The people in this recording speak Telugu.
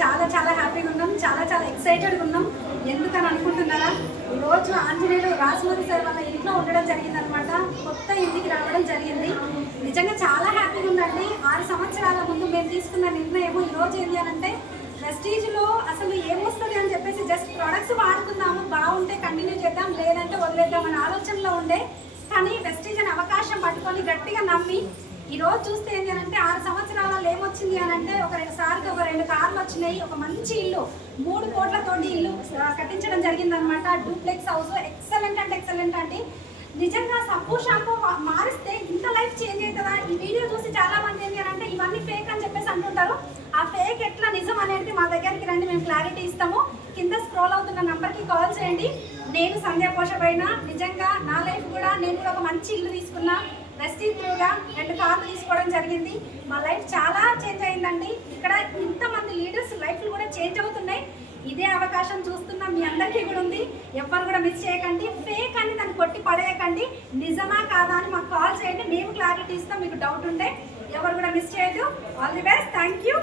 చాలా చాలా హ్యాపీగా ఉన్నాం, చాలా చాలా ఎక్సైటెడ్గా ఉన్నాం. ఎందుకని అనుకుంటున్నారా, ఈరోజు ఆంజనేయులు రాజమౌళి సార్ వాళ్ళ ఇంట్లో ఉండడం జరిగిందనమాట. కొత్త ఇంటికి రావడం జరిగింది. నిజంగా చాలా హ్యాపీగా ఉందండి. 6 సంవత్సరాల ముందు మేము తీసుకున్న నిర్ణయం ఈరోజు ఏంటి అని అంటే, ప్రెస్టీజ్లో అసలు ఏమొస్తుంది అని చెప్పేసి జస్ట్ ప్రొడక్ట్స్ వాడుకుందాము, బాగుంటే కంటిన్యూ చేద్దాం, లేదంటే వదిలేద్దాం అనే ఆలోచనలో ఉండే. కానీ ప్రెస్టీజ్ అనే అవకాశం పట్టుకొని గట్టిగా నమ్మి ఈరోజు చూస్తే ఏంటి అని అంటే, 6 సంవత్సరాలలో ఏమొచ్చింది అని అంటే, ఒక 2 కార్లు వచ్చినాయి, ఒక మంచి ఇల్లు 3 కోట్లతోటి ఇల్లు కట్టించడం జరిగిందనమాట. డూప్లెక్స్ హౌస్ ఎక్సలెంట్ అంటే ఎక్సలెంట్ అండి. నిజంగా సబ్బు షాంపూ మారిస్తే ఇంత లైఫ్ చేంజ్ అవుతుందా? ఈ వీడియో చూసి చాలా మంది ఏంటి అని అంటే ఇవన్నీ ఫేక్ అని చెప్పేసి అంటుంటారు. ఆ ఫేక్ ఎట్లా నిజం అనేది మా దగ్గరికి రండి, మేము క్లారిటీ ఇస్తాము. కింద స్క్రోల్ అవుతున్న నంబర్కి కాల్ చేయండి. నేను సంధ్యా పోషపైన నిజంగా నా లైఫ్ కూడా, నేను కూడా ఒక మంచి ఇల్లు తీసుకున్నా. ప్రెస్టీజ్ త్రూగా 2 కార్లు తీసుకోవడం జరిగింది. మా లైఫ్ చాలా చేంజ్ అయిందండి. ఇక్కడ ఇంతమంది లీడర్స్ లైఫ్లు కూడా చేంజ్ అవుతున్నాయి. ఇదే అవకాశం చూస్తున్న మీ అందరికీ కూడా ఉంది. ఎవ్వరు కూడా మిస్ చేయకండి. ఫేక్ అని దాన్ని కొట్టి పడేయకండి. నిజమా కాదా అని మాకు కాల్ చేయండి, మేము క్లారిటీ ఇస్తాం. మీకు డౌట్ ఉంటే ఎవరు కూడా మిస్ చేయొద్దు. All the best. Thank you.